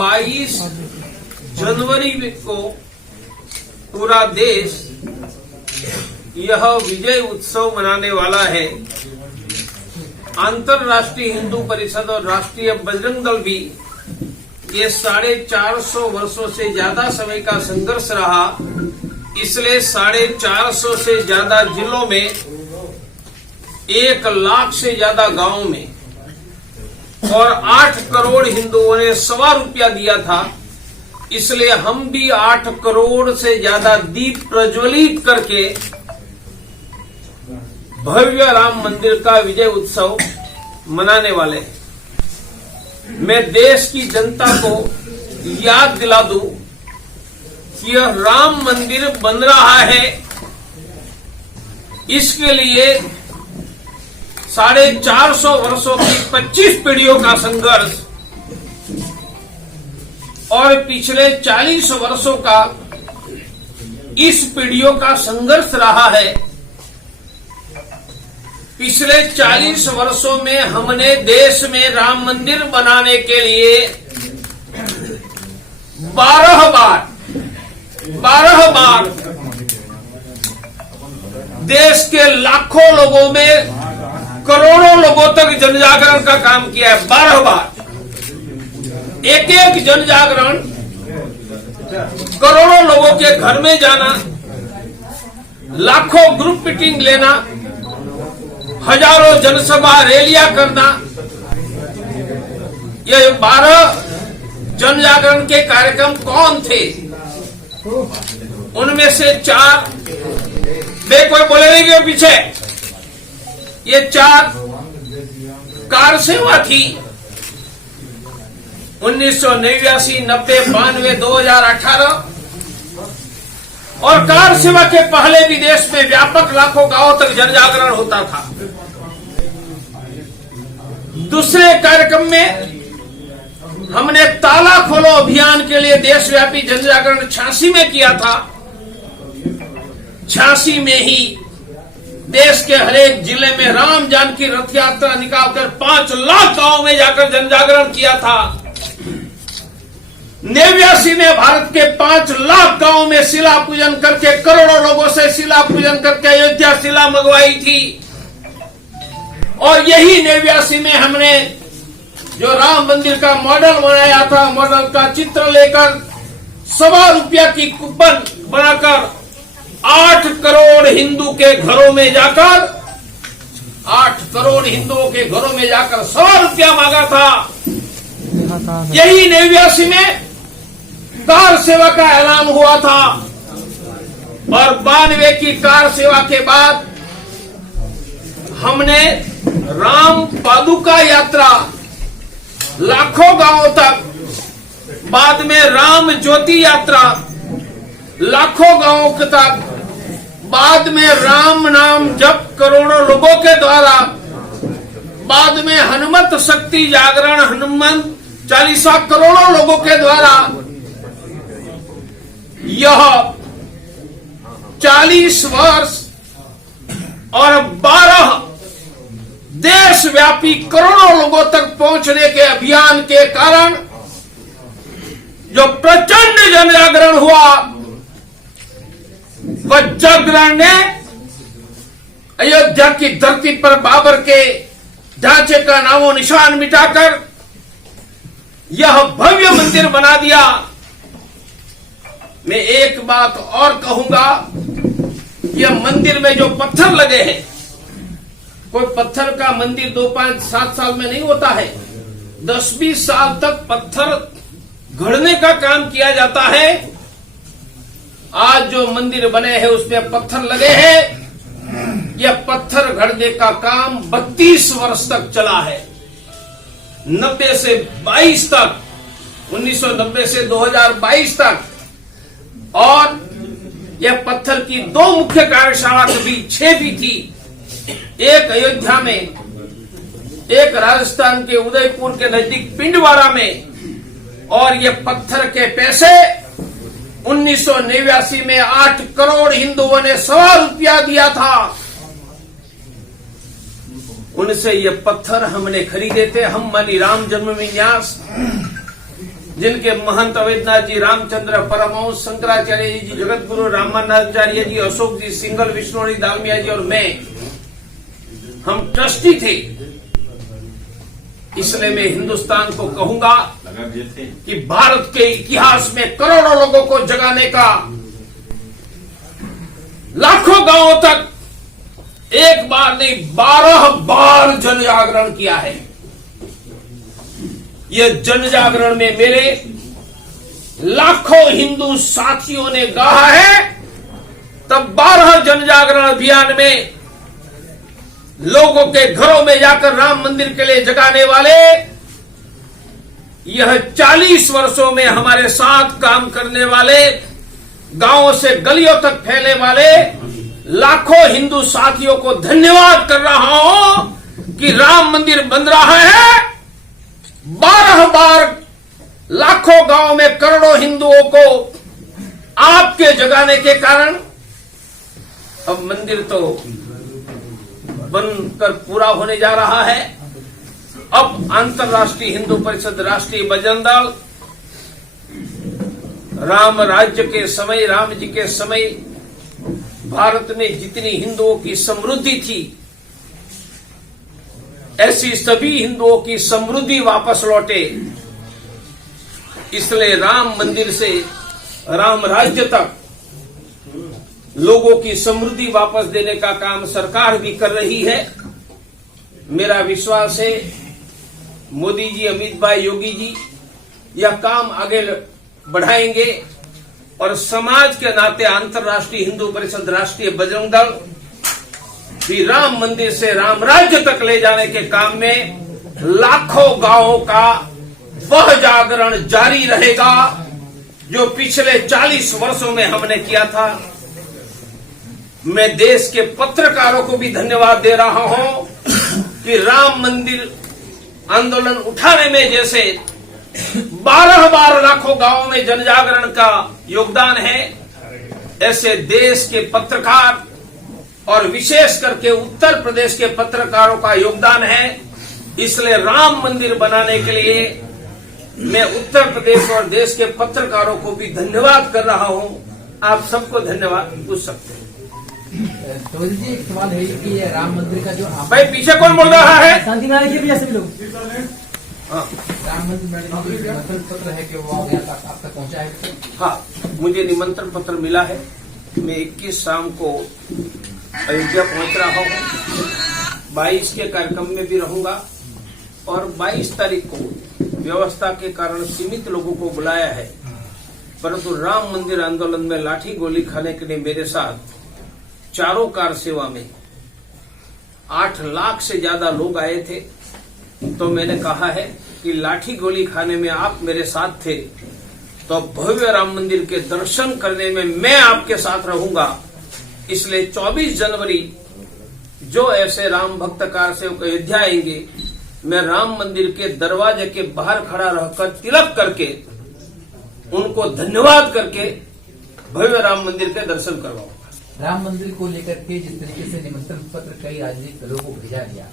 22 जनवरी को पूरा देश यह विजय उत्सव मनाने वाला है। अंतर्राष्ट्रीय हिंदू परिषद और राष्ट्रीय बजरंग दल भी ये 450 वर्षों से ज्यादा समय का संघर्ष रहा, इसलिए 450 से ज्यादा जिलों में 1 लाख से ज्यादा गांवों में और 8 करोड़ हिंदुओं ने ₹1.25 दिया था। इसलिए हम भी 8 करोड़ से ज्यादा दीप प्रज्वलित करके भव्य राम मंदिर का विजय उत्सव मनाने वाले हैं। मैं देश की जनता को याद दिला दूं कि यह राम मंदिर बन रहा है, इसके लिए 450 वर्षों की 25 पीढ़ियों का संघर्ष और पिछले 40 वर्षों का इस पीढ़ियों का संघर्ष रहा है। पिछले 40 वर्षों में हमने देश में राम मंदिर बनाने के लिए 12 बार देश के लाखों लोगों में करोड़ों लोगों तक जनजागरण का काम किया है। 12 बार एक जन जागरण, करोड़ों लोगों के घर में जाना, लाखों ग्रुप मीटिंग लेना, हजारों जनसभा रैलियां करना। ये 12 जन जागरण के कार्यक्रम कौन थे? उनमें से 4 बे कोई बोले नहीं के पीछे, ये 4 कार सेवा थी। 1989, 90, 92, 2018 और कार सेवा के पहले भी देश में व्यापक लाखों गांवों तक जन जागरण होता था। दूसरे कार्यक्रम में हमने ताला खोलो अभियान के लिए देशव्यापी जन जागरण 86 में किया था। 86 में ही देश के हरेक जिले में राम जानकी रथ यात्रा निकालकर 5 लाख गांवों में जाकर जन जागरण किया था। 89 में भारत के 5 लाख गांवों में शिला पूजन करके करोड़ों लोगों से शिला पूजन करके अयोध्या शिला मंगवाई थी। और यही 89 में हमने जो राम मंदिर का मॉडल बनाया था, मॉडल का चित्र लेकर ₹1.25 की कूपन बनाकर 8 करोड़ हिंदू के घरों में जाकर 8 करोड़ हिंदुओं के घरों में जाकर ₹100 मांगा था। यही 89 में कार सेवा का ऐलान हुआ था और 92 की कार सेवा के बाद हमने राम पादुका यात्रा लाखों गांवों तक, बाद में राम ज्योति यात्रा लाखों गांवों तक, बाद में राम नाम जप करोड़ों लोगों के द्वारा, बाद में हनुमत शक्ति जागरण हनुमान चालीसा करोड़ों लोगों के द्वारा। यह 40 वर्ष और 12 देशव्यापी करोड़ों लोगों तक पहुंचने के अभियान के कारण जो प्रचंड जन जागरण हुआ, वह जागरण ने अयोध्या की धरती पर बाबर के ढांचे का नामो निशान मिटाकर यह भव्य मंदिर बना दिया। मैं एक बात और कहूंगा, यह मंदिर में जो पत्थर लगे हैं, कोई पत्थर का मंदिर 2, 5, 7 साल में नहीं होता है। 10-20 साल तक पत्थर घड़ने का काम किया जाता है। आज जो मंदिर बने हैं उसमें पत्थर लगे हैं। यह पत्थर घड़ने का काम 32 वर्ष तक चला है। 90 से 22 तक, 1990 से 2022 तक। और यह पत्थर की 2 मुख्य कार्यशाला कभी 6 भी थी। एक अयोध्या में, एक राजस्थान के उदयपुर के नजदीक पिंडवाड़ा में। और यह पत्थर के पैसे 1989 में 8 करोड़ हिंदुओं ने ₹1.25 दिया था। उनसे ये पत्थर हमने खरीदे थे। हम मानी राम जन्मभूमि न्यास जिनके महंत अवैधनाथ जी, रामचंद्र परमहंस, शंकराचार्य जी, जगत गुरु रामानंदाचार्य जी, अशोक जी, सिंगल, विष्णुरी दालमिया जी और मैं, हम ट्रस्टी थे। इसलिए मैं हिंदुस्तान को कहूंगा कि भारत के इतिहास में करोड़ों लोगों को जगाने का, लाखों गांवों तक एक बार नहीं 12 बार जन जागरण किया है। यह जन जागरण में मेरे लाखों हिंदू साथियों ने गाहा है। तब 12 जन जागरण अभियान में लोगों के घरों में जाकर राम मंदिर के लिए जगाने वाले, यह 40 वर्षों में हमारे साथ काम करने वाले, गांवों से गलियों तक फैले वाले लाखों हिंदू साथियों को धन्यवाद कर रहा हूं कि राम मंदिर बन रहा है। 12 बार लाखों गांवों में करोड़ों हिंदुओं को आपके जगाने के कारण अब मंदिर तो बनकर पूरा होने जा रहा है। अब अंतर्राष्ट्रीय हिंदू परिषद, राष्ट्रीय बजरंग दल, राम राज्य के समय, राम जी के समय भारत में जितनी हिंदुओं की समृद्धि थी, ऐसी सभी हिंदुओं की समृद्धि वापस लौटे। इसलिए राम मंदिर से राम राज्य तक लोगों की समृद्धि वापस देने का काम सरकार भी कर रही है। मेरा विश्वास है मोदी जी, अमित भाई, योगी जी यह काम आगे बढ़ाएंगे और समाज के नाते अंतर्राष्ट्रीय हिंदू परिषद, राष्ट्रीय बजरंग दल भी राम मंदिर से राम राज्य तक ले जाने के काम में लाखों गांवों का वह जागरण जारी रहेगा जो पिछले 40 वर्षों में हमने किया था। मैं देश के पत्रकारों को भी धन्यवाद दे रहा हूं कि राम मंदिर आंदोलन उठाने में जैसे 12 बार लाखों गांवों में जनजागरण का योगदान है, ऐसे देश के पत्रकार और विशेष करके उत्तर प्रदेश के पत्रकारों का योगदान है। इसलिए राम मंदिर बनाने के लिए मैं उत्तर प्रदेश और देश के पत्रकारों को भी धन्यवाद कर रहा हूं। आप सबको धन्यवाद पूछ सकते हैं। तो जी एक सवाल है कि राम मंदिर का जो भाई पीछे कौन बोल रहा है? शांति नारायण जी भी ऐसे भी लोग हाँ। राम मंदिर निमंत्रण पत्र है कि वो आप तक पहुंचा है? हाँ, मुझे निमंत्रण पत्र मिला है। मैं 21 शाम को अयोध्या पहुंच रहा हूँ। 22 के कार्यक्रम में भी रहूंगा और 22 तारीख को व्यवस्था के कारण सीमित लोगों को बुलाया है, परंतु राम मंदिर आंदोलन में लाठी गोली खाने के लिए मेरे साथ चारों कार सेवा में 8 लाख से ज्यादा लोग आए थे। तो मैंने कहा है कि लाठी गोली खाने में आप मेरे साथ थे तो भव्य राम मंदिर के दर्शन करने में मैं आपके साथ रहूंगा। इसलिए 24 जनवरी जो ऐसे राम भक्त कार सेवक अयोध्या आएंगे, मैं राम मंदिर के दरवाजे के बाहर खड़ा रहकर तिलक करके उनको धन्यवाद करके भव्य राम मंदिर के दर्शन करवाऊंगा। राम मंदिर को लेकर के जिस तरीके से निमंत्रण पत्र कई राजनीतिक दलों को भेजा गया,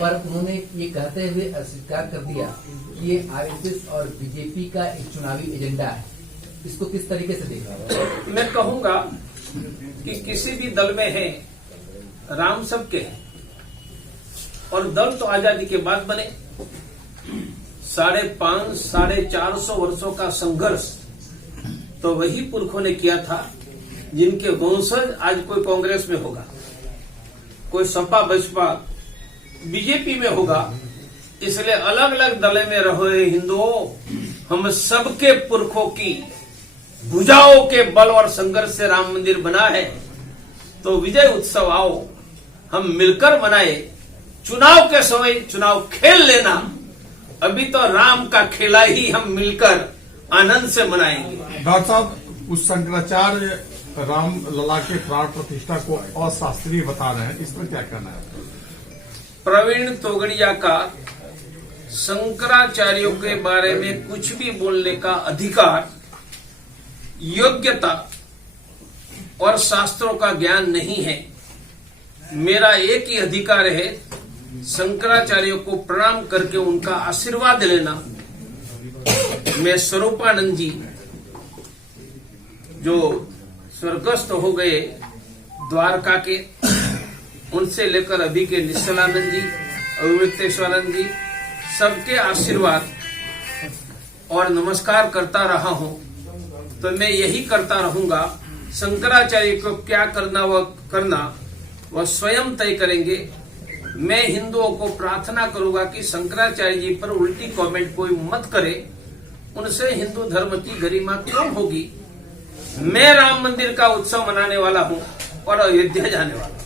पर उन्होंने ये कहते हुए अस्वीकार कर दिया कि ये आरएसएस और बीजेपी का एक चुनावी एजेंडा है। इसको किस तरीके से देख रहा है? मैं कहूंगा कि किसी भी दल में है, राम सबके हैं और दल तो आजादी के बाद बने। 550 450 वर्षों का संघर्ष तो वही पुरखों ने किया था जिनके वंशज आज कोई कांग्रेस में होगा, कोई सपा बसपा बीजेपी में होगा। इसलिए अलग अलग दल में रहे हिंदुओं, हम सबके पुरखों की भुजाओं के बल और संघर्ष से राम मंदिर बना है। तो विजय उत्सव आओ हम मिलकर मनाए। चुनाव के समय चुनाव खेल लेना, अभी तो राम का खेला ही हम मिलकर आनंद से मनाएंगे। डॉक्टर साहब, उस शंकराचार्य राम लला के प्राण प्रतिष्ठा को अशास्त्रीय बता रहे हैं, इस पर क्या कहना है? प्रवीण तोगड़िया का शंकराचार्यों के बारे में कुछ भी बोलने का अधिकार, योग्यता और शास्त्रों का ज्ञान नहीं है। मेरा एक ही अधिकार है, शंकराचार्यों को प्रणाम करके उनका आशीर्वाद लेना। मैं स्वरूपानंद जी जो स्वर्गस्थ हो गए द्वारका के, उनसे लेकर अभी के निश्चलानंद जी, अविवेक्तेश्वरानंद जी, सबके आशीर्वाद और नमस्कार करता रहा हूं। तो मैं यही करता रहूंगा। शंकराचार्य को क्या करना वह स्वयं तय करेंगे। मैं हिंदुओं को प्रार्थना करूंगा कि शंकराचार्य जी पर उल्टी कमेंट कोई मत करे, उनसे हिंदू धर्म की गरिमा कम होगी। मैं राम मंदिर का उत्सव मनाने वाला हूं और अयोध्या जाने वाला हूं।